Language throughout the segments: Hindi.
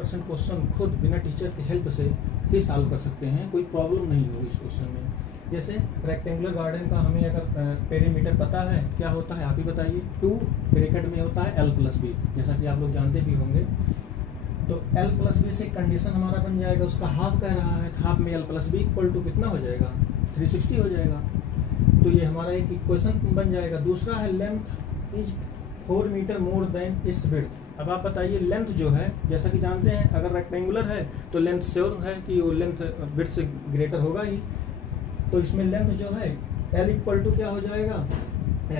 परसेंट क्वेश्चन खुद बिना टीचर की हेल्प से ही सॉल्व कर सकते हैं, कोई प्रॉब्लम नहीं होगी इस क्वेश्चन में। जैसे रेक्टेंगुलर गार्डन का हमें अगर पेरीमीटर पता है, क्या होता है आप ही बताइए। 2 ब्रैकेट में होता है l+b, जैसा कि आप लोग जानते भी होंगे। तो l+b से कंडीशन हमारा बन जाएगा, उसका हाफ कह रहा है, हाफ में l+b इक्वल टू कितना हो जाएगा, 360 हो जाएगा। तो ये हमारा एक इक्वेशन बन जाएगा। दूसरा है length is 4 metre more than it's width. अब आप बताइए लेंथ जो है, जैसा कि जानते हैं अगर रेक्टेंगुलर है तो लेंथ श्योर है कि वो लेंथ विड्थ से ग्रेटर होगा ही। तो इसमें लेंथ जो है l इक्वल टू क्या हो जाएगा,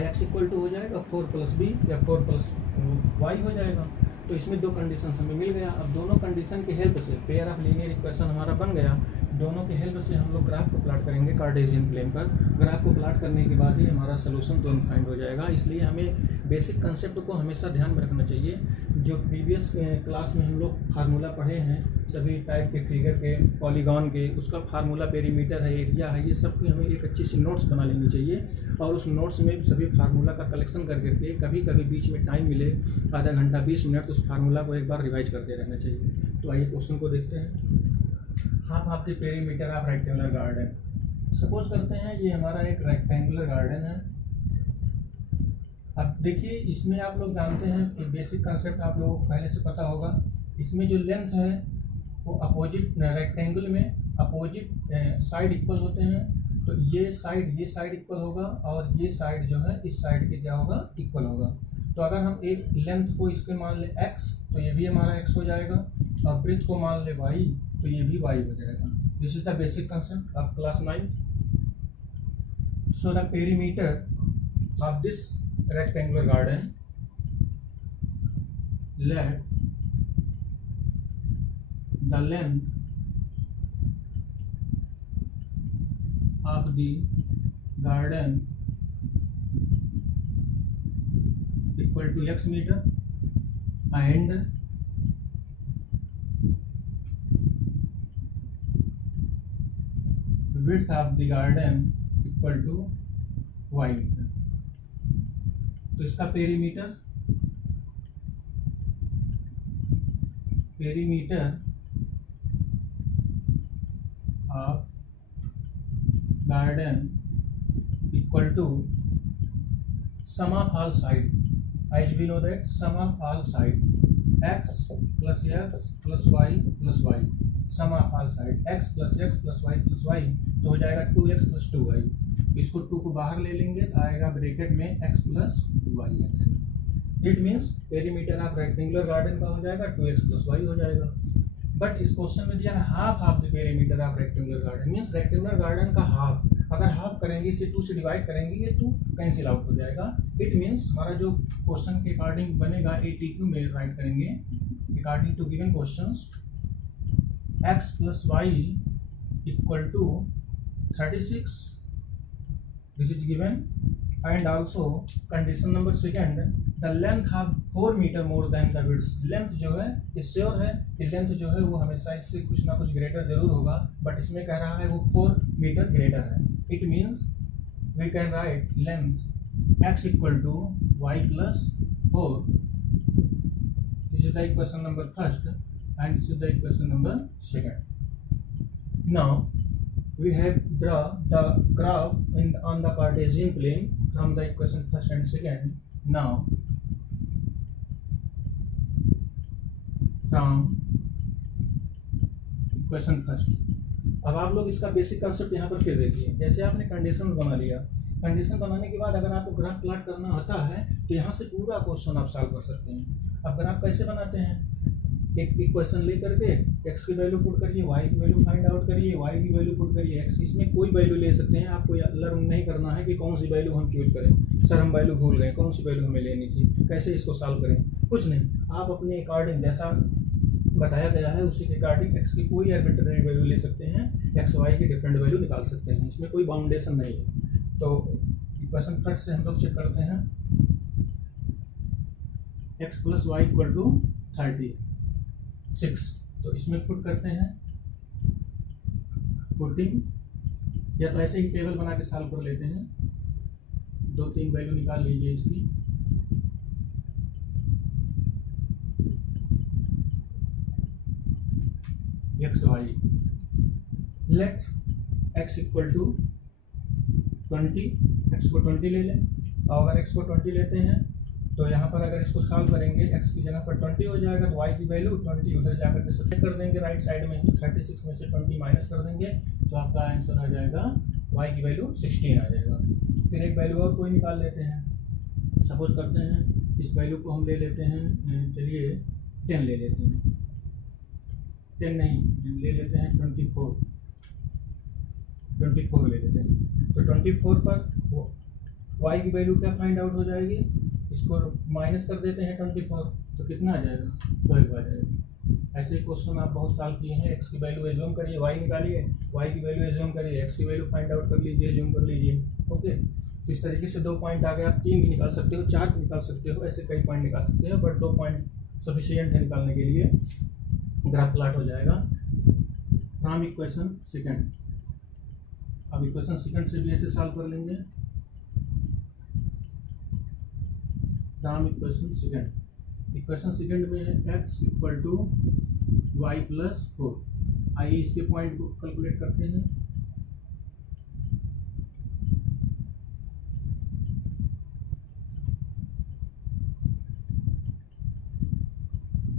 x इक्वल टू हो जाएगा 4+b या 4+y हो जाएगा। तो इसमें 2 कंडीशन हमें मिल गया। अब दोनों कंडीशन की हेल्प से पेयर ऑफ लीनियर इक्वेशन हमारा बन गया। दोनों की हेल्प से हम लोग ग्राफ को प्लॉट करेंगे कार्टेशियन प्लेन पर। ग्राफ को प्लॉट करने के बाद ही हमारा सोल्यूशन तुरंत फाइंड हो जाएगा। इसलिए हमें बेसिक कंसेप्ट को हमेशा ध्यान में रखना चाहिए। जो प्रीवियस क्लास में हम लोग फार्मूला पढ़े हैं सभी टाइप के फिगर के, पॉलीगॉन के, उसका फार्मूला पेरीमीटर है, एरिया है, ये सब की हमें एक अच्छी सी नोट्स बना लेनी चाहिए। और उस नोट्स में सभी फार्मूला का कलेक्शन कर करके कभी कभी बीच में टाइम मिले आधा घंटा 20 मिनट तो उस फार्मूला को एक बार रिवाइज करते रहना चाहिए। तो आइए क्वेश्चन को देखते हैं। Half of the perimeter of rectangular garden. Suppose करते हैं ये हमारा एक रेक्टेंगुलर गार्डन है। अब देखिए इसमें आप लोग जानते हैं कि बेसिक कंसेप्ट आप लोगों को पहले से पता होगा। इसमें जो लेंथ है वो अपोजिट रेक्टेंगल में अपोजिट साइड इक्वल होते हैं। तो ये साइड इक्वल होगा और ये साइड जो है इस साइड के क्या होगा, इक्वल होगा। तो अगर हम एक लेंथ को इसके मान ले x तो ये भी हमारा x हो जाएगा, और ब्रेथ को मान ले y तो ये भी y हो जाएगा। This is the basic concept of class 9। So the perimeter of this rectangular garden, let the length of the garden equal to x meter and width of the garden equal to y meter। तो इसका perimeter of garden equal to sum of all side, as we know that sum of all side x plus x plus y plus y, sum of all side x plus x plus y plus y तो हो जाएगा 2x plus 2y। इसको 2 को बाहर ले लेंगे तो आएगा ब्रैकेट में x plus y आ जाएगा। It means perimeter of rectangular garden का हो जाएगा 2x plus y हो जाएगा। बट इस क्वेश्चन में दिया है half of the perimeter of rectangular garden, means rectangular garden का हाफ। अगर हाफ करेंगे इसे 2 से डिवाइड करेंगे ये 2 कैंसिल आउट हो जाएगा। इट मीन्स हमारा जो क्वेश्चन के अकॉर्डिंग बनेगा ATQ में राइट करेंगे according to given questions x plus y equal to 36, this is given, and also condition number 2 the length of 4 meter more than the width। Length जो है ये श्योर है कि लेंथ जो है वो हमेशा इससे कुछ ना कुछ ग्रेटर जरूर होगा, बट इसमें कह रहा है वो 4 मीटर ग्रेटर है। It means we can write length x equal to y plus 4। this is the equation number 1 and this is the equation number 2। now we have draw the graph on the Cartesian plane from the equation 1 and 2। now from equation 1 अब आप लोग इसका बेसिक कंसेप्ट यहाँ पर फिर देखिए। जैसे आपने कंडीशन बना लिया, कंडीशन बनाने के बाद अगर आपको ग्राफ प्लॉट करना होता है तो यहाँ से पूरा क्वेश्चन आप सॉल्व कर सकते हैं। अब ग्राफ कैसे बनाते हैं, एक इक्वेशन ले करके x की वैल्यू पुट करिए, y की वैल्यू फाइंड आउट करिए, y की वैल्यू पुट करिए, x इसमें कोई वैल्यू ले सकते हैं। आपको लर्न नहीं करना है कि कौन सी वैल्यू हम चूज करें, सर हम वैल्यू भूल गए, कौन सी वैल्यू हमें लेनी थी, कैसे इसको सॉल्व करें, कुछ नहीं। आप अपने अकॉर्डिंग जैसा बताया गया है उसी के अकॉर्डिंग x की कोई आर्बिट्रेरी वैल्यू ले सकते हैं, x y की डिफरेंट वैल्यू निकाल सकते हैं, इसमें कोई बाउंडेशन नहीं है। तो इक्वेशन फर्स्ट से हम लोग चेक करते हैं x plus y equal to 36। तो इसमें पुट करते हैं, पुटिंग, या तो ऐसे ही टेबल बना के सॉल्व कर लेते हैं। 2-3 वैल्यू निकाल लीजिए इसकी। X y. Let x equal to 20, x को 20 ले लें, और अगर एक्स को 20 लेते हैं तो यहाँ पर अगर इसको सॉल्व करेंगे एक्स की जगह पर 20 हो जाएगा, तो वाई की वैल्यू 20 उधर जाकर के सब्ट्रैक्ट कर देंगे राइट साइड में, 36 में से 20 माइनस कर देंगे तो आपका आंसर आ जाएगा वाई की वैल्यू 16 आ जाएगा। फिर एक वैल्यू और कोई निकाल लेते हैं, सपोज करते हैं इस वैल्यू को हम ले लेते हैं, चलिए 10 ले लेते हैं, 10 नहीं ले लेते हैं 24 ले लेते हैं। तो 24 पर वाई की वैल्यू क्या फाइंड आउट हो जाएगी, इसको माइनस कर देते हैं 24 तो कितना आ जाएगा, 12 आ जाएगा। ऐसे क्वेश्चन आप बहुत साल किए हैं, एक्स की वैल्यू एज्यूम करिए, वाई निकालिए, वाई की वैल्यू एज्यूम करिए, एक्स की वैल्यू फाइंड आउट कर लीजिए, एज्यूम कर लीजिए। ओके, तो इस तरीके से 2 पॉइंट आ गए, आप 3 भी निकाल सकते हो, 4 भी निकाल सकते हो, ऐसे कई पॉइंट निकाल सकते हो, बट 2 पॉइंट सफिशिएंट है निकालने के लिए। ग्राफ प्लॉट हो जाएगा फ्रॉम इक्वेशन सेकंड। अब इक्वेशन सेकंड से भी ऐसे सॉल्व कर लेंगे, from equation second. Equation second में है x equal to y plus 4। आइए इसके पॉइंट को कैलकुलेट करते हैं।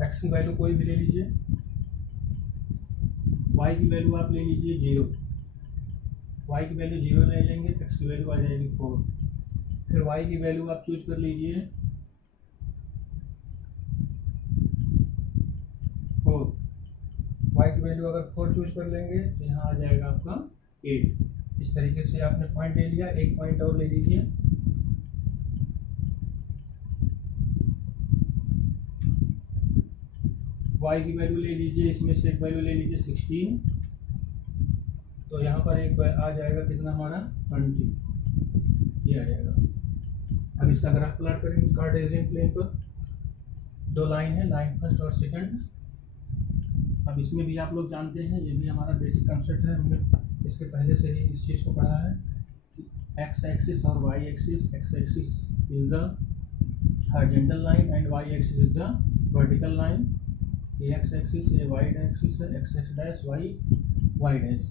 एक्स की वैल्यू कोई भी ले लीजिए, वाई की वैल्यू आप ले लीजिए 0, वाई की वैल्यू 0 ले लेंगे, एक्स की वैल्यू आ जाएगी 4। फिर वाई की वैल्यू आप चूज कर लीजिए 4, वाई की वैल्यू अगर 4 चूज कर लेंगे तो यहाँ आ जाएगा आपका 8। इस तरीके से आपने पॉइंट ले लिया, एक पॉइंट और ले लीजिए, वाई की वैल्यू ले लीजिए, इसमें से एक वैल्यू ले लीजिए 16, तो यहाँ पर एक आ जाएगा कितना हमारा 20, ये आ जाएगा। अब इसका ग्राफ प्लॉट करेंगे कार्टेशियन प्लेन पर, 2 लाइन है, लाइन फर्स्ट और सेकंड। अब इसमें भी आप लोग जानते हैं, ये भी हमारा बेसिक कंसेप्ट है, हमने इसके पहले से ही इस चीज़ को पढ़ा है। एक्स एक्सिस और y axis, x axis is the horizontal line and y axis is the vertical line. ये एक्स एक्सिस, ये वाई एक्सिस है, x x dash y dash.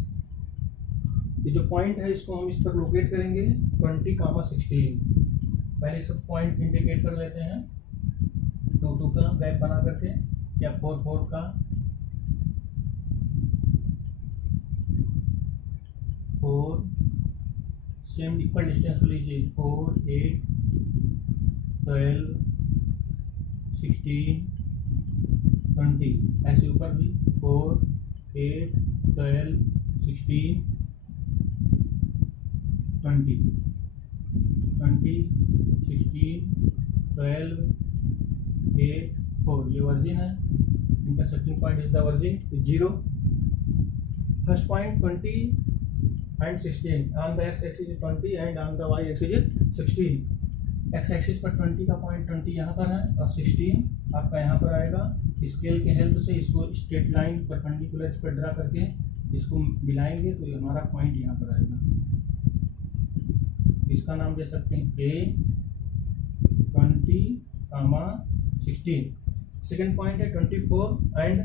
ये जो पॉइंट है इसको हम इस पर लोकेट करेंगे 20, 16। पहले सब पॉइंट इंडिकेट कर लेते हैं, 2 का गैप बना करके, या 4 का, 4 सेम इक्वल डिस्टेंस लीजिए, 4, 8, 12, 16, 20। ऐसे ऊपर भी 4, 8, 12, 16, 20, 16, 12, 8, 4। ये वर्जिन है, intersecting point is the virgin 0। First point 20 and 16 on the x axis is 20 and on the y axis is 16। x axis पर 20 का पॉइंट 20 यहाँ पर है और 16 आपका यहाँ पर आएगा। स्केल के हेल्प से इसको स्ट्रेट लाइन परपेंडिकुलर इस पर ड्रा करके इसको मिलाएंगे तो ये हमारा पॉइंट यहाँ पर आएगा। इसका नाम दे सकते हैं A 20, 16। सेकेंड पॉइंट है 24 एंड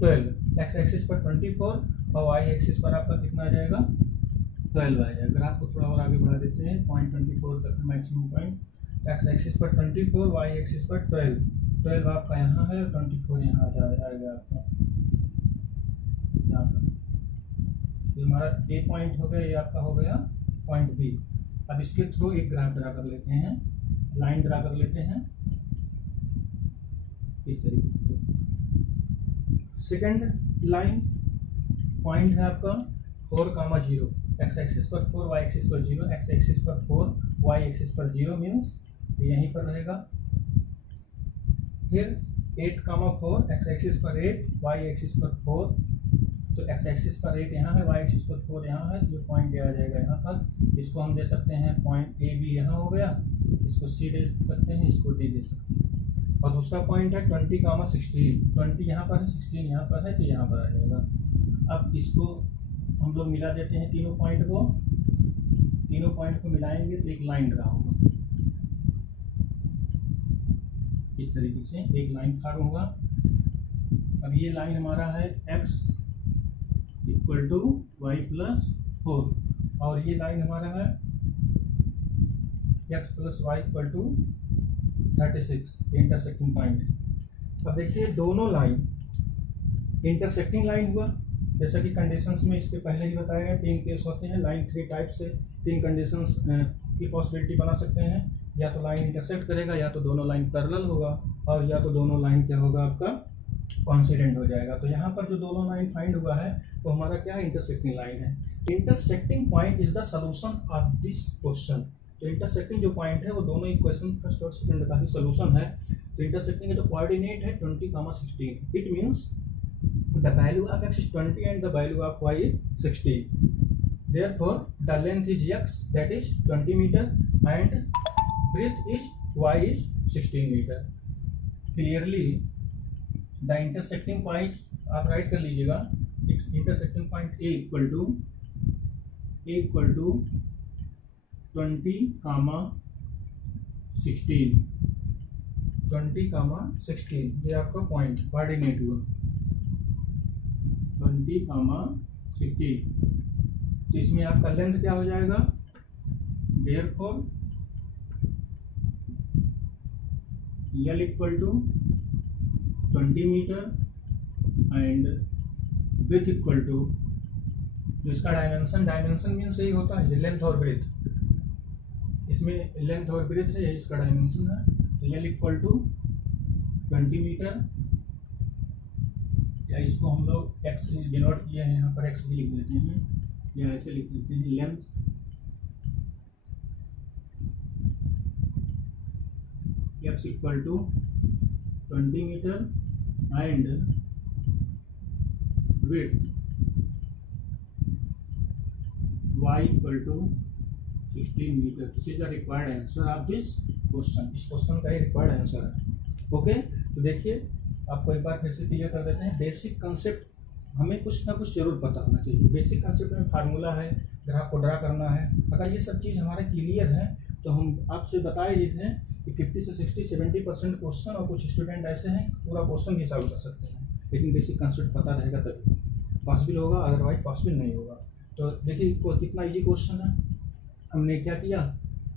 12। एक्स एक्सिस पर 24 और वाई एक्सिस पर आपका कितना आ जाएगा, 12 आ जाएगा। ग्राफ को थोड़ा और आगे बढ़ा देते हैं, पॉइंट 24 तक मैक्सिमम पॉइंट। एक्स एक्सिस पर 24, वाई एक्सिस पर 12 आपका यहाँ है और 24 यहाँ आ जाएगा आपका यहाँ पर। ये हमारा ए पॉइंट हो गया, ये आपका हो गया पॉइंट बी। अब इसके थ्रू एक ग्राफ ड्रा कर लेते हैं, लाइन ड्रा कर लेते हैं इस तरीके से। सेकंड लाइन पॉइंट है आपका 4, 0। एक्स एक्सिस पर 4, वाई एक्सिस पर 0, एक्स एक्सिस पर 4, वाई एक्सिस पर 0 मीन्स यहीं पर रहेगा। फिर 8, 4, एक्स एक्सिस पर 8, वाई एक्सिस पर 4, तो एक्स एक्सिस पर 8 यहाँ है, वाई एक्सिस पर 4 यहाँ है, तो ये पॉइंट आ जाएगा यहाँ पर। इसको हम दे सकते हैं पॉइंट ए बी यहाँ हो गया, इसको सी दे सकते हैं, इसको डी दे सकते हैं। और दूसरा पॉइंट है 20, 16। 20 यहाँ पर है, 16 यहाँ पर है, तो यहाँ पर आ जाएगा। अब इसको हम लोग मिला देते हैं, तीनों पॉइंट को मिलाएंगे तो एक लाइन ड्रा होगा इस तरीके से, एक लाइन फार्म होगा। अब ये लाइन हमारा है x equal to y plus 4, और ये लाइन हमारा है x plus y equal to 36 intersecting point. अब देखिए दोनों लाइन इंटरसेक्टिंग लाइन हुआ, जैसा कि कंडीशंस में इसके पहले ही बताया गया 3 केस होते हैं। लाइन 3 टाइप से 3 कंडीशंस की पॉसिबिलिटी बना सकते हैं, या तो लाइन इंटरसेक्ट करेगा, या तो दोनों लाइन पैरेलल होगा, और या तो दोनों लाइन क्या होगा आपका कॉन्सिडेंट हो जाएगा। तो यहाँ पर जो दोनों लाइन फाइंड हुआ है वो हमारा क्या है, इंटरसेक्टिंग लाइन है। Intersecting point is the solution of this question. तो इंटरसेक्टिंग जो पॉइंट है वो दोनों इक्वेशन फर्स्ट और सेकंड का ही सोल्यूशन है। तो इंटरसेक्टिंग का जो कोऑर्डिनेट है 20, 16, it means the value of x is 20 and the value of y is 16. Therefore, the length is x, that is 20 meter, and width is y is 16 meter. Clearly, the intersecting point आप राइट कर लीजिएगा, intersecting point A equal to 20, 16, 20, 16 ये आपका पॉइंट कोऑर्डिनेट हुआ 20, 16। तो इसमें आपका लेंथ क्या हो जाएगा, therefore L equal to 20 metre and width equal to, जो इसका डायमेंशन मीन्स यही होता है लेंथ और ब्रेथ, इसमें लेंथ और ब्रेथ है, यही इसका डायमेंशन है। तो L इक्वल टू 20 मीटर, या इसको हम लोग x डिनोट किए हैं, यहाँ पर x भी लिख देते हैं, या ऐसे लिख देते हैं length x equal to 20 metre and width y equal to 16 metre. This is the required answer of this question. इस क्वेश्चन का ही रिक्वायर्ड आंसर है। ओके, तो देखिए आपको एक बार फिर से क्लियर कर देते हैं। बेसिक कंसेप्ट हमें कुछ ना कुछ जरूर पता होना चाहिए। बेसिक कंसेप्ट में फार्मूला है, ग्राफ को ड्रा करना है। अगर ये सब चीज़ हमारे क्लियर है तो हम आपसे बताए देते हैं कि 50 से 60, 70% क्वेश्चन, और कुछ स्टूडेंट ऐसे हैं पूरा क्वेश्चन भी सॉल्व कर सकते हैं, लेकिन बेसिक कंसेप्ट पता रहेगा तभी पॉसिबल होगा, अदरवाइज पॉसिबल नहीं होगा। तो देखिए कितना ईजी क्वेश्चन है। हमने क्या किया,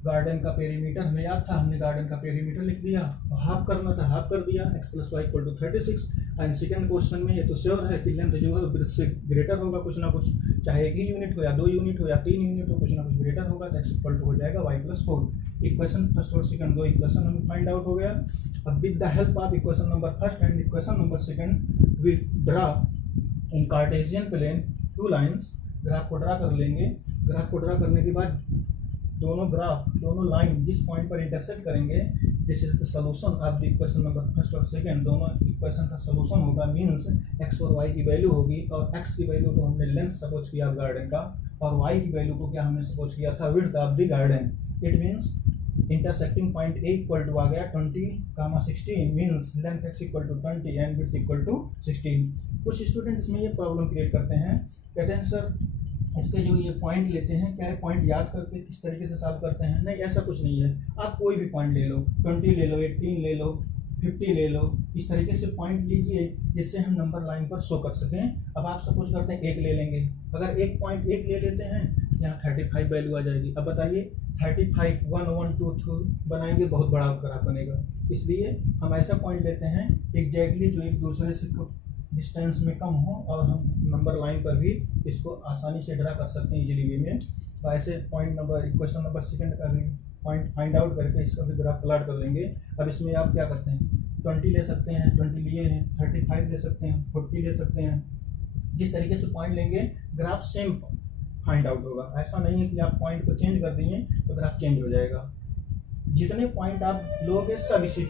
गार्डन का पेरीमीटर हमें याद था, हमने गार्डन का पेरीमीटर लिख दिया, हाफ करना था हाफ कर दिया, x plus y equal to 36। And second question में ये तो श्योर है कि लेंथ जो है ब्रेथ से ग्रेटर होगा कुछ ना कुछ, चाहे 1 ही यूनिट हो या 2 यूनिट हो या 3 यूनिट हो, कुछ ना कुछ ग्रेटर होगा। तो x इक्वल टू हो जाएगा y प्लस 4। इक्वेशन फर्स्ट और सेकंड, दो इक्वेशन हमें फाइंड आउट हो गया। अब with the help of equation number first and equation number second we draw in Cartesian plane 2 lines. Graph को ड्रा कर लेंगे। ग्राफ को ड्रा करने के बाद दोनों लाइन जिस पॉइंट पर इंटरसेक्ट करेंगे, this is the solution of the equation number first और सेकंड। दोनों इक्वेशन का सॉल्यूशन होगा, मींस x और y की वैल्यू होगी, और x की वैल्यू को हमने लेंथ सपोज किया गार्डन का, और y की वैल्यू को क्या हमने सपोज किया था, width of the garden. It means intersecting point A equal to आ गया 20, 16 means length x equal to 20 and width equal to 16। कुछ स्टूडेंट इसमें ये प्रॉब्लम क्रिएट करते हैं, कहते हैं सर इसके जो ये पॉइंट लेते हैं, क्या है पॉइंट याद करके किस तरीके से सॉल्व करते हैं? नहीं, ऐसा कुछ नहीं है। आप कोई भी पॉइंट ले लो, 20 ले लो, 18 ले लो, 50 ले लो, इस तरीके से पॉइंट लीजिए जिससे हम नंबर लाइन पर शो कर सकें। अब आप सपोज करते हैं 1 ले लेंगे, अगर एक पॉइंट 1 ले लेते हैं यहाँ 35 वैल्यू आ जाएगी। अब बताइए 35 1 1 2 2 बनाएंगे, बहुत बड़ा ग्राफ बनेगा। इसलिए हम ऐसा पॉइंट लेते हैं एग्जैक्टली जो एक दूसरे से डिस्टेंस में कम हो, और हम नंबर लाइन पर भी इसको आसानी से ड्रा कर सकते हैं इजीली वे में। तो ऐसे point number equation number second का भी पॉइंट फाइंड आउट करके इसका भी ग्राफ प्लॉट कर लेंगे। अब इसमें आप क्या करते हैं, 20 ले सकते हैं, 20 लिए हैं, 35 ले सकते हैं, 40 ले सकते हैं। जिस तरीके से पॉइंट लेंगे ग्राफ सेम फाइंड आउट होगा। ऐसा नहीं है कि आप पॉइंट को चेंज कर दिए तो ग्राफ चेंज हो जाएगा। जितने पॉइंट आप लोगे सब इसी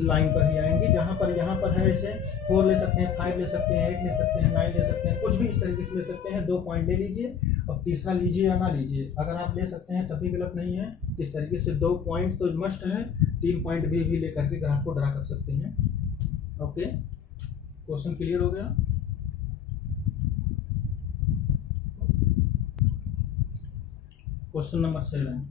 लाइन पर ही आएंगे। जहाँ पर है ऐसे 4 ले सकते हैं, 5 ले सकते हैं, 8 ले सकते हैं, 9 ले सकते हैं, कुछ भी इस तरीके से ले सकते हैं। 2 पॉइंट ले लीजिए, अब तीसरा लीजिए या ना लीजिए। अगर आप ले सकते हैं तभी गलत नहीं है। इस तरीके से 2 पॉइंट तो मस्ट है, 3 पॉइंट भी लेकर के ग्राफ को ड्रा कर सकते हैं। ओके, क्वेश्चन क्लियर हो गया। क्वेश्चन नंबर 7,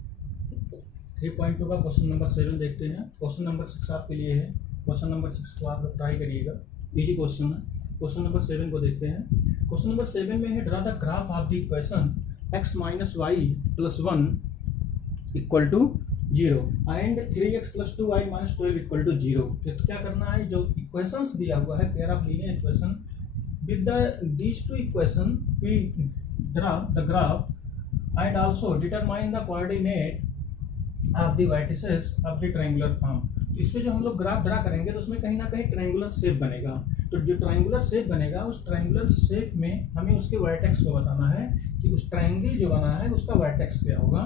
3.2 का क्वेश्चन नंबर 7 देखते हैं। क्वेश्चन नंबर 6 आपके लिए है। क्वेश्चन नंबर 6 को आप ट्राई करिएगा, इजी क्वेश्चन है। क्वेश्चन नंबर 7 को देखते हैं। क्वेश्चन नंबर 7 में है draw the graph of the equation x minus y plus 1 equal to 0 and 3x plus 2y minus 12 equal to 0। तो क्या करना है, जो इक्वेशंस दिया हुआ है pair of linear equation with these two equation we draw the graph and also determine the coordinate of the vertices of the triangular form. तो इसमें जो हम लोग ग्राफ ड्रा करेंगे तो उसमें कहीं ना कहीं ट्रायंगुलर शेप बनेगा। तो जो ट्रायंगुलर शेप बनेगा उस ट्रायंगुलर शेप में हमें उसके वर्टेक्स को बताना है कि उस ट्रायंगल जो बना है उसका वर्टेक्स क्या होगा।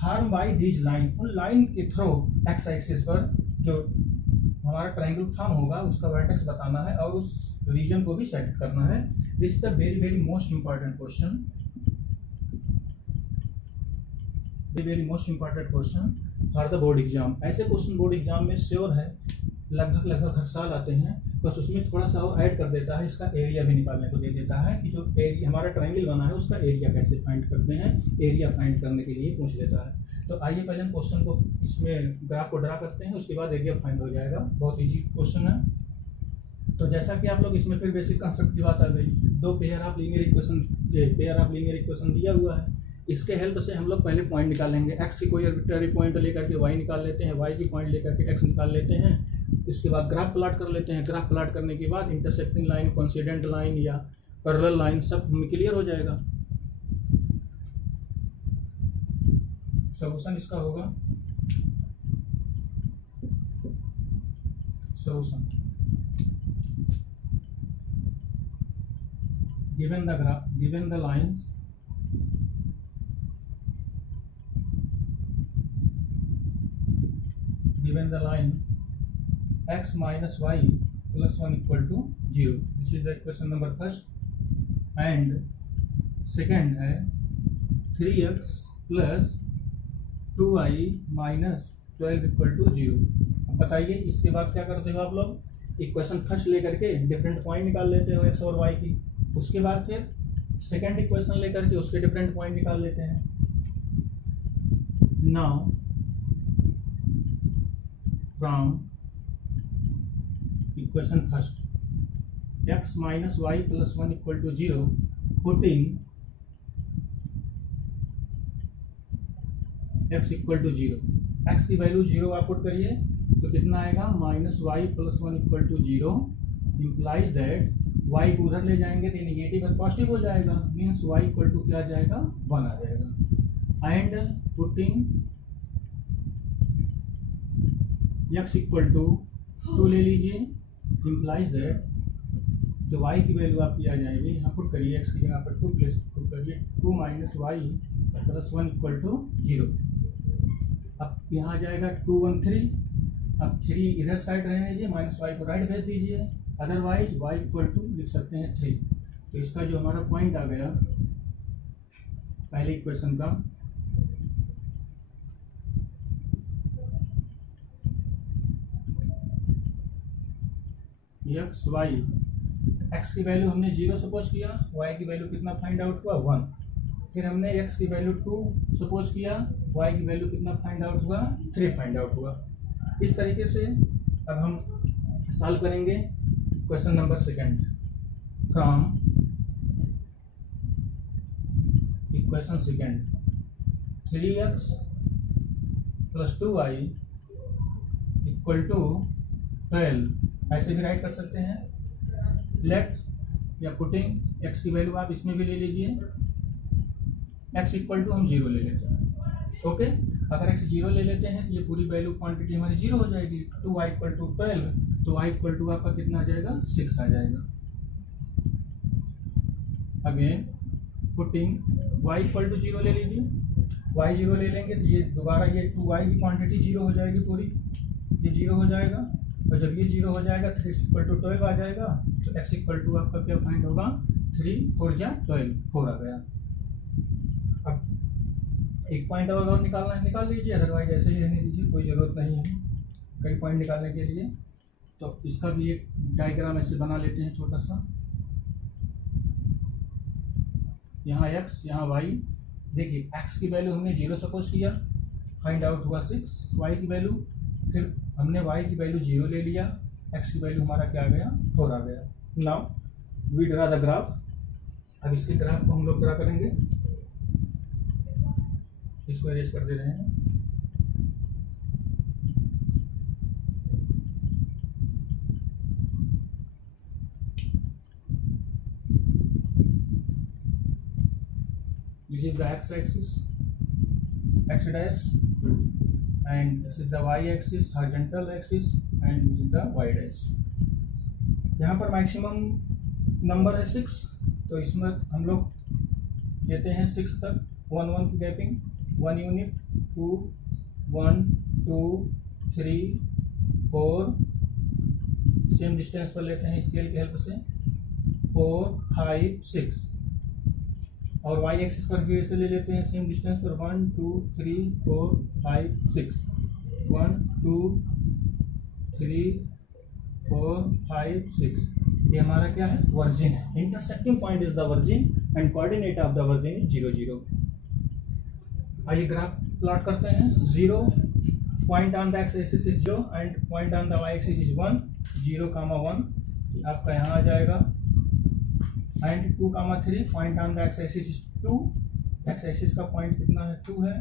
फॉर्म बाय दिस लाइन, उन लाइन के थ्रू एक्स एक्सिस पर जो हमारा ट्रायंगल फॉर्म होगा उसका वर्टेक्स बताना है और उस रीजन को भी सेलेक्ट करना है। This is the very very most important question, very most important question for the board exam. ऐसे क्वेश्चन बोर्ड एग्जाम में श्योर है, लगभग हर साल आते हैं, बस उसमें थोड़ा सा और ऐड कर देता है, इसका एरिया भी निकालने को दे देता है कि जो एरिया हमारा ट्रायंगल बना है उसका एरिया कैसे फाइंड करते हैं, एरिया फाइंड करने के लिए पूछ लेता है। तो आइए पहले हम क्वेश्चन को इसमें ग्राफ को ड्रा करते हैं, उसके बाद एरिया फाइंड हो जाएगा। बहुत ईजी क्वेश्चन है। तो जैसा कि आप लोग इसमें फिर बेसिक कंसेप्ट की बात आ गई, दो पेयर ऑफ लीनियर इक्वेशन दिया हुआ है, इसके हेल्प से हम लोग पहले पॉइंट निकालेंगे। एक्स की कोई आर्बिट्ररी पॉइंट लेकर के वाई निकाल लेते हैं, वाई की पॉइंट लेकर के एक्स निकाल लेते हैं, इसके बाद ग्राफ प्लॉट कर लेते हैं। ग्राफ प्लॉट करने के बाद इंटरसेक्टिंग लाइन, कोइंसिडेंट लाइन या पैरेलल लाइन सब क्लियर हो जाएगा। सॉल्यूशन इसका होगा, solution given the graph, given the lines, given the lines x minus y plus 1 equal to 0. This is the equation number first, and second है 3x plus 2y minus 12 equal to 0. अब बताइए इसके बाद क्या करते हो आप लोग, इक्वेशन फर्स्ट लेकर के डिफरेंट पॉइंट निकाल लेते हो x और y की, उसके बाद फिर सेकेंड इक्वेशन लेकर के उसके डिफरेंट पॉइंट निकाल लेते हैं। Now from equation first x minus y plus 1 equal to 0, putting x equal to 0, x की वैल्यू 0 आप पुट करिए तो कितना आएगा, minus y plus 1 equal to 0, implies that y को उधर ले जाएंगे तो नेगेटिव और पॉजिटिव हो जाएगा, मीन्स y इक्वल टू क्या आ जाएगा, 1 आ जाएगा। And putting x equal to 2 ले लीजिए, इम्प्लाइज दैट जो y की वैल्यू आपकी आ जाएगी, यहाँ पुट करिए x की जगह पर 2 प्लेस पुट करिए, 2 minus y plus 1 equal to 0। अब यहाँ आ जाएगा 2 1 3, अब 3 इधर साइड रहने दीजिए, माइनस वाई को राइट भेज दीजिए, अदरवाइज y इक्वल टू लिख सकते हैं 3। तो इसका जो हमारा पॉइंट आ गया पहले इक्वेशन का, एक्स वाई, एक्स की वैल्यू हमने 0 सपोज किया, वाई की वैल्यू कितना फाइंड आउट हुआ, 1। फिर हमने एक्स की वैल्यू 2 सपोज किया, वाई की वैल्यू कितना फाइंड आउट हुआ, 3 फाइंड आउट हुआ। इस तरीके से अब हम सॉल्व करेंगे question number second from equation second 3x plus 2y equal to 12, ऐसे भी राइट कर सकते हैं। लेफ्ट या पुटिंग x की वैल्यू आप इसमें भी ले लीजिए, x इक्वल टू हम 0 ले लेते हैं। ओके, अगर x 0 ले लेते हैं तो ये पूरी वैल्यू क्वांटिटी हमारी 0 हो जाएगी। 2y इक्वल टू 12, तो y इक्वल टू आपका कितना आ जाएगा, 6 आ जाएगा। Again putting y equal to 0 ले लीजिए, y 0 ले लेंगे तो ये दोबारा ये 2y की क्वांटिटी 0 हो जाएगी, पूरी ये 0 हो जाएगा। और जब ये 0 हो जाएगा 3 इक्वल टू 12 आ जाएगा, तो x इक्वल टू आपका क्या फाइंड होगा, 3 4 जा 12, 4 आ गया। अब एक पॉइंट और निकालना है निकाल लीजिए, अदरवाइज ऐसे ही रहने दीजिए, कोई ज़रूरत नहीं है कई पॉइंट निकालने के लिए। तो इसका भी एक डायग्राम ऐसे बना लेते हैं छोटा सा, यहाँ x यहाँ y। देखिए x की वैल्यू हमने 0 सपोज किया, फाइंड आउट हुआ 6, y की वैल्यू, फिर हमने y की वैल्यू 0 ले लिया, x की वैल्यू हमारा क्या आ गया, 4 आ गया। Now we draw the graph. अब इसके ग्राफ को हम लोग ड्रा करेंगे। इसको अरेंज कर दे रहे हैं। This is the x-axis, x dash, and this is the y-axis, horizontal axis, and this is the y dash। यहाँ पर मैक्सिमम नंबर है 6, तो इसमें हम लोग लेते हैं 6 तक, 1 1 की गैपिंग, 1 यूनिट, 2 1 2 3 4, सेम डिस्टेंस पर लेते हैं स्केल की हेल्प से, 4 5 6, और वाई एक्सिस पर भी ऐसे ले लेते हैं सेम डिस्टेंस पर, 1 2 3 4 5 6, 1 2 3 4 5 6। ये हमारा क्या है, वर्जिन है। Intersecting point is the origin and coordinate of the origin is 0 0। आइए ग्राफ प्लॉट करते हैं। 0 point on the x axis is 0 and point on the y axis is 1, 0 1 आपका यहाँ आ जाएगा, and 2 3 point on the x axis is 2, x axis का पॉइंट कितना है, 2 है,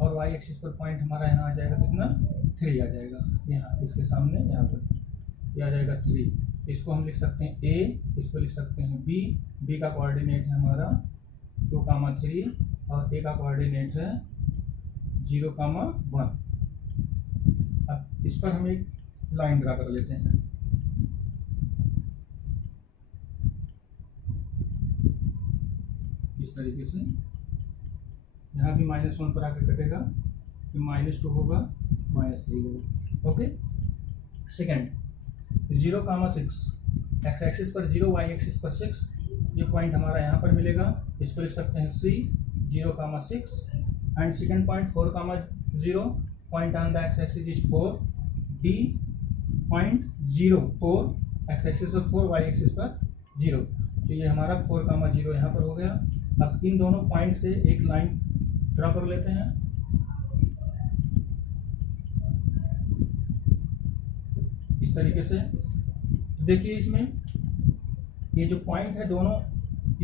और वाई एक्सिस पर पॉइंट हमारा यहाँ आ जाएगा कितना, 3 आ जाएगा, यहाँ इसके सामने यहाँ पर ये आ जाएगा 3। इसको हम लिख सकते हैं a, इसको लिख सकते हैं b का कोऑर्डिनेट है हमारा 2 3, और a का कोऑर्डिनेट है 0 1। अब इस पर हम एक लाइन ड्रा कर लेते हैं। इस तरीके से यहाँ भी -1 पर आकर कटेगा, फिर -2 होगा, -3 होगा। ओके। सेकेंड 0 6, एक्स एक्सिस पर 0, वाई एक्सिस पर 6, ये पॉइंट हमारा यहाँ पर मिलेगा, इसको लिख सकते हैं c, 0 6, and second point 4 0, point on the x axis is 4, d point 0 4, x axis पर 4, वाई एक्सिस पर 0, तो ये हमारा 4 0 यहाँ पर हो गया। अब इन दोनों पॉइंट से एक लाइन ड्रा कर लेते हैं। इस तरीके से देखिए, इसमें ये जो पॉइंट है दोनों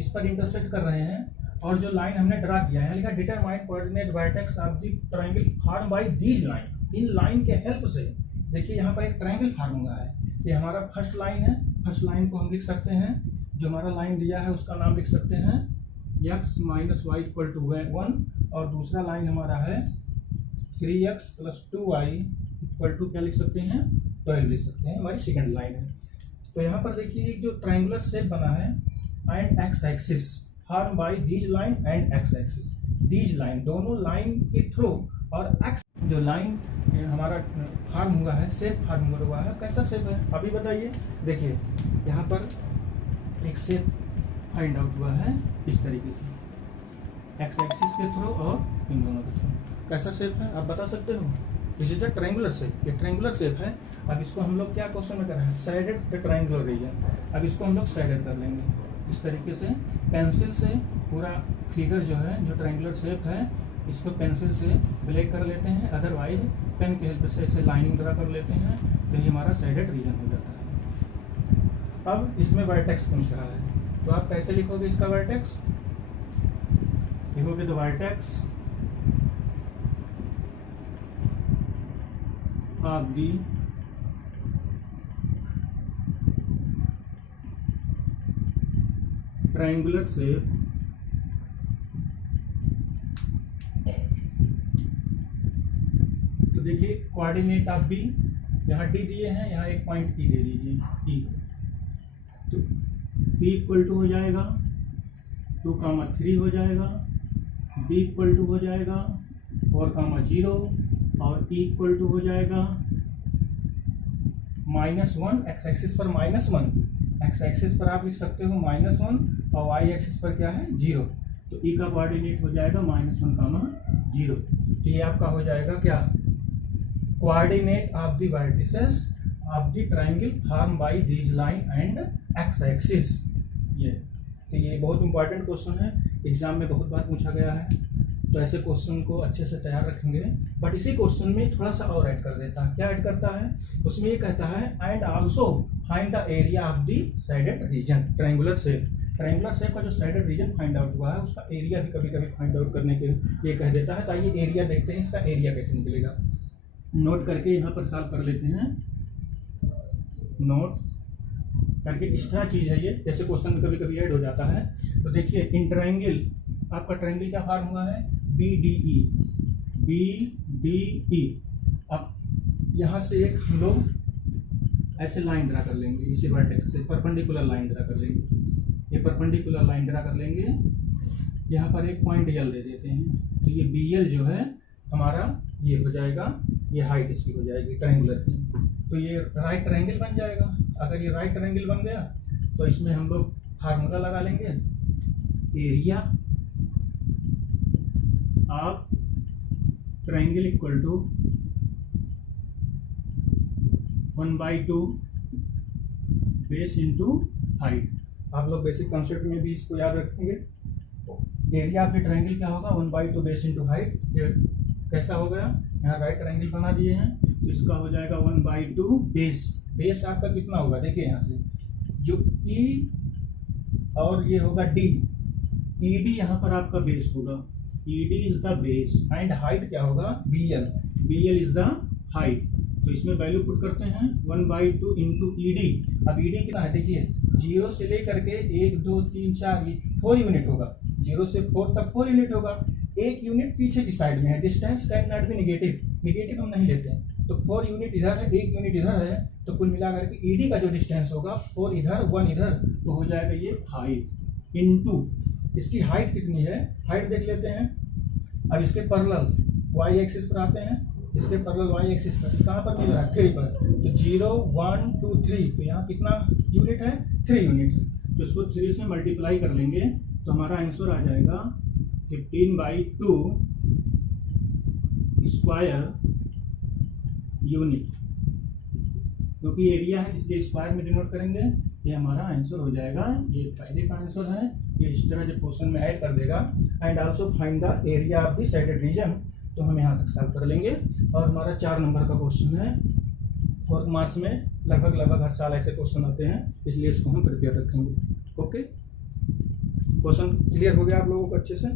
इस पर इंटरसेक्ट कर रहे हैं, और जो लाइन हमने ड्रा किया है लिखा determine coordinate vertex of the triangle form by these line. In line के हेल्प से देखिए यहाँ पर एक ट्रायंगल फॉर्म हुआ है। ये हमारा फर्स्ट लाइन है, फर्स्ट लाइन को हम लिख सकते हैं, जो हमारा लाइन दिया है उसका नाम लिख सकते हैं x - y = 1, और दूसरा लाइन हमारा है 3x + 2y = क्या लिख सकते हैं, 12 लिख सकते हैं, हमारी सेकेंड लाइन है। तो यहाँ पर देखिए जो ट्रायंगुलर शेप बना है, and x axis form by these line and x axis, these line दोनों लाइन के थ्रू, और एक्स जो लाइन हमारा फॉर्म हुआ है, शेप फॉर्म हुआ है, कैसा शेप है अभी बताइए। देखिए यहाँ पर एक शेप फाइंड आउट हुआ है इस तरीके से, एक्स एक्सिस के थ्रू और इन दोनों के थ्रू। कैसा शेप है आप बता सकते हो? This is the triangular shape, ये ट्रायंगुलर शेप है। अब इसको हम लोग क्या क्वेश्चन में कर रहे हैं, साइडेड द ट्रायंगुलर रीजन। अब इसको हम लोग साइडेड कर लेंगे इस तरीके से, पेंसिल से पूरा फिगर जो है, जो ट्रायंगुलर शेप है, इसको पेंसिल से ब्लैक कर लेते हैं, अदरवाइज पेन की हेल्प से ऐसे लाइनिंग ड्रा कर लेते हैं, तो ये हमारा साइडेड रीजन हो जाता है। अब इसमें वर्टेक्स पूछ रहा है, तो आप कैसे लिखोगे इसका वर्टेक्स? लिखोगे the vertex of the triangular shape तो देखिए कोऑर्डिनेट ऑफ बी, यहाँ डी दिए हैं, यहाँ एक पॉइंट ई दे दीजिए, ई, तो P = हो जाएगा 2 3 हो जाएगा, B = हो जाएगा 4 0, और E = हो जाएगा -1, एक्स एक्सिस पर -1, एक्स एक्सिस पर आप लिख सकते हो -1, और वाई एक्सिस पर क्या है 0, तो E का कोऑर्डिनेट हो जाएगा -1 0। तो ये आपका हो जाएगा क्या, coordinate of the vertices of the triangle form by these line and x axis. ये तो ये बहुत इंपॉर्टेंट क्वेश्चन है, एग्जाम में बहुत बार पूछा गया है। तो तो ऐसे क्वेश्चन को अच्छे से तैयार रखेंगे। बट इसी क्वेश्चन में थोड़ा सा और ऐड कर देता है। क्या ऐड करता है उसमें, ये कहता है and also find the area of the shaded region. Triangular shape का जो साइडेड रीजन फाइंड आउट हुआ है उसका एरिया भी कभी कभी फाइंड आउट करने के लिए कह देता है। तो आइए एरिया देखते हैं, इसका एरिया कैसे निकलेगा। नोट करके यहाँ पर सॉल्व कर लेते हैं। नोट करके एक्स्ट्रा चीज है ये, जैसे क्वेश्चन में कभी कभी ऐड हो जाता है। तो देखिए इन ट्रायंगल, आपका ट्रायंगल क्या फार्मूला है, BDE। अब यहाँ से एक हम लोग ऐसे लाइन ड्रा कर लेंगे, इसी वर्टेक्स से परपेंडिकुलर लाइन ड्रा कर लेंगे। ये परपेंडिकुलर लाइन ड्रा कर लेंगे, यहाँ पर एक पॉइंट यल दे देते हैं। तो ये BL जो है हमारा ये हो जाएगा, ये हाइट इसकी हो जाएगी ट्रायंगुलर की। तो ये राइट ट्रायंगल बन जाएगा। अगर ये राइट ट्रायंगल बन गया तो इसमें हम लोग फार्मूला लगा लेंगे, area of triangle equal to 1/2 base into height. आप लोग बेसिक कॉन्सेप्ट में भी इसको याद रखेंगे। एरिया ऑफ द ट्रायंगल क्या होगा, 1/2 बेस इंटू हाइट। ये कैसा हो गया, यहाँ राइट ट्रायंगल बना दिए हैं तो इसका हो जाएगा 1/2 बेस आपका कितना होगा, देखिए यहाँ से जो E और ये होगा D, ED यहाँ पर आपका बेस होगा, ED is the base and height क्या होगा, BL इज द हाइट। तो इसमें वैल्यू पुट करते हैं 1/2 इंटू ED। अब ED कितना है, देखिए 0 से लेकर के 1 2 3 4 4 यूनिट होगा, 0 से 4 तक 4 यूनिट होगा। एक यूनिट पीछे की साइड में है, distance can not be negative हम नहीं लेते हैं। तो 4 यूनिट इधर है, 1 यूनिट इधर है, तो कुल मिलाकर के ED का जो डिस्टेंस होगा 4 इधर 1 इधर, तो हो जाएगा ये 5 इंटू इसकी हाइट कितनी है, हाइट देख लेते हैं। अब इसके पैरेलल y एक्सिस पर आते हैं, इसके पैरेलल y एक्सिस पर कहाँ पर मिल रहा है, 3 पर। तो 0 1 2 3, तो यहाँ कितना यूनिट है, 3 यूनिट। तो इसको 3 से मल्टीप्लाई कर लेंगे तो हमारा आंसर आ जाएगा 15/2 स्क्वायर यूनिट। क्योंकि एरिया है इसलिए स्क्वायर में डिनोट करेंगे, ये हमारा आंसर हो जाएगा। ये पहले का आंसर है, ये इस तरह जब क्वेश्चन में ऐड कर देगा and also find the area of the shaded region, तो हम यहाँ तक सॉल्व कर लेंगे। और हमारा 4 नंबर का क्वेश्चन है, 4 मार्क्स में लगभग हर साल ऐसे क्वेश्चन आते हैं, इसलिए इसको हम प्रिपेयर रखेंगे। ओके, क्वेश्चन क्लियर हो गया आप लोगों को अच्छे से।